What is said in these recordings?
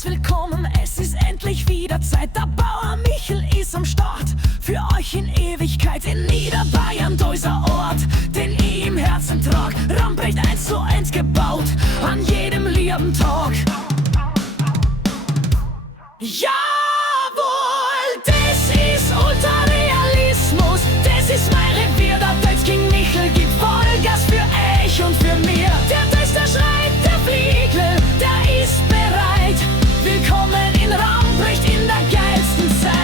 seid willkommen, es ist endlich wieder Zeit. Der Bauer Michel ist am Start, für euch in Ewigkeit in Niederbayern, dieser Ort, den ich im Herzen trag. Ramprecht 1:1 gebaut, an jedem lieben Tag. Jawohl, das ist Ultrarealismus, das ist mein Revier, der Deutsch King Michel gibt Vollgas für euch und für mir. Der Deutsch, der schreit, der Fliegel, der ist bereit. Willkommen in Ramprecht in der geilsten Zeit.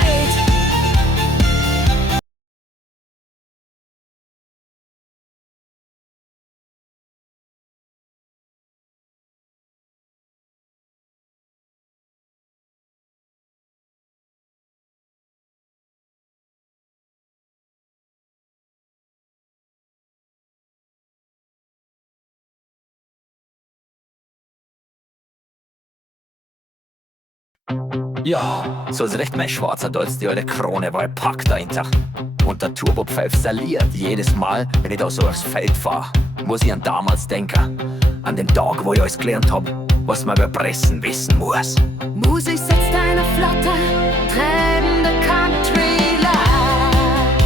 Ja, so ist recht mein schwarzer Dolz, die alte Krone, weil packt dahinter. Und der Turbopfeif saliert jedes Mal, wenn ich da so aufs Feld fahr. Muss ich an damals denken, an den Tag, wo ich alles gelernt hab, was man über Pressen wissen muss. Musik setzt eine flotte, treibende Country Line.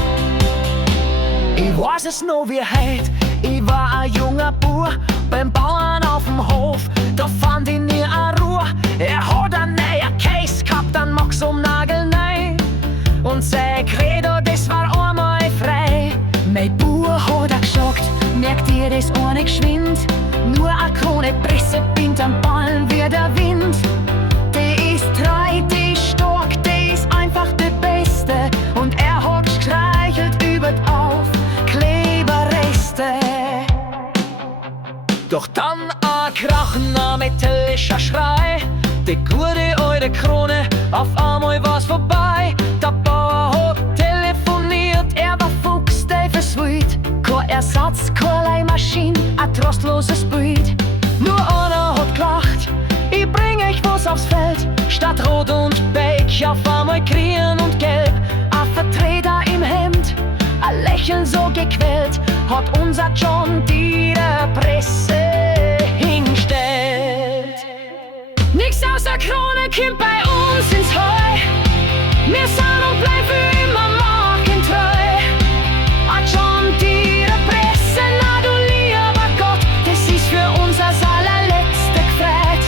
Ich weiß es noch wie heut, ich war ein junger Bub beim Bauern auf dem Hof. Da fand ich nie eine Ruhe, er hat einen neuen Case gehabt, einen Max um Nagel nein. Und sein Credo, das war einmal frei. Mein Bub hat er gesagt, merkt ihr das auch nicht geschwind? Nur eine Krone Presse bindet am Ballen wie der Wind. Die ist treu, die ist stark, die ist einfach die Beste. Und er hat gestreichelt über auf Kleberreste. Doch dann ein Krachen, ein metallischer Schrei. Die gute alte Krone, auf einmal war's vorbei. Der Bauer hat telefoniert, er war Fuchs, der verswüht. Kein Ersatz, keine Maschine, ein trostloses Bild. Nur einer hat gelacht, ich bring euch was aufs Feld. Statt Rot und Beige auf einmal grün und gelb. Ein Vertreter im Hemd, ein Lächeln so gequält, hat unser John Deere Presse hingestellt. Nix außer Krone kommt bei uns ins Heu. Wir sind und bleiben für immer markentreu. Ein John Deere Presse, na du lieber Gott, das ist für uns das allerletzte Gefreut.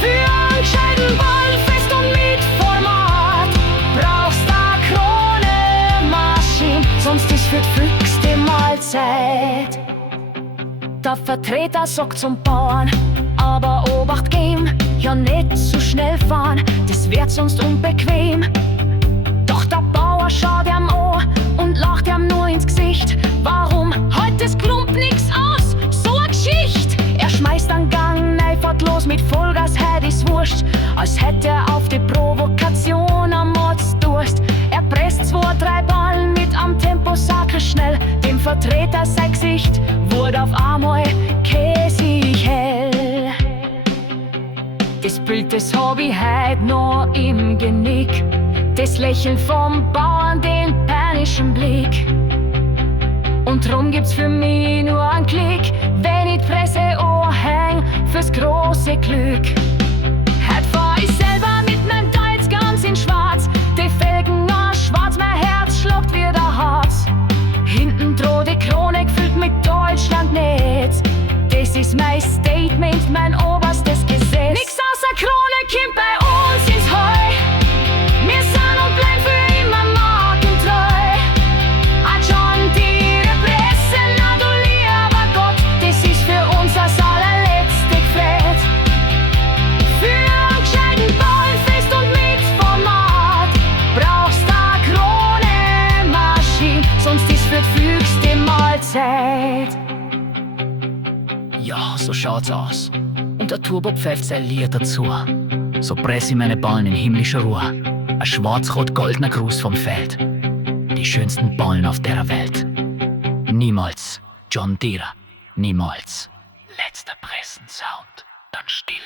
Für einen gescheiten Ball, fest und mit Format, brauchst du Krone Maschine, sonst ist für die höchste Mahlzeit. Der Vertreter sagt zum Bauern, aber Obacht geben, ja nicht zu schnell fahren, das wird sonst unbequem. Doch der Bauer schaut ihm an und lacht ihm nur ins Gesicht. Warum halt das Klump nix aus? So eine Geschichte! Er schmeißt einen Gang, neifert los mit Vollgas, heut ist wurscht, als hätte er auf die Provokation am Mordsdurst. Er presst 2, 3 Ballen mit am Tempo schnell. Dem Vertreter sein Gesicht wurde auf einmal käsig hell. Das Bild, das hab ich heut noch im Genick. Das Lächeln vom Bauern, den panischen Blick. Und drum gibt's für mich nur einen Klick, wenn ich die Presse anhäng fürs große Glück. Heut fahr ich selber mit meinem Deutz ganz in schwarz. Die Felgen noch schwarz, mein Herz schluckt wie der Harz. Hinten droht die Krone gefüllt mit Deutschlandnetz. Das ist mein Statement, mein oberstes Gesetz. Nix außer Krone kommt bei uns ins Heu. Wir sind und bleiben für immer markentreu. Ein John Deere Presse, na du lieber Gott, das ist für uns das allerletzte Gefreut. Für einen gescheiten Ball, fest und mit Format, brauchst du Krone Maschine, sonst ist für die höchste Mahlzeit. Ja, so schaut's aus. Und der Turbo pfeift sein Lied dazu. So press ich meine Ballen in himmlischer Ruhe. Ein schwarz-rot-goldener Gruß vom Feld. Die schönsten Ballen auf der Welt. Niemals John Deere, niemals. Letzter Pressensound, dann Stille.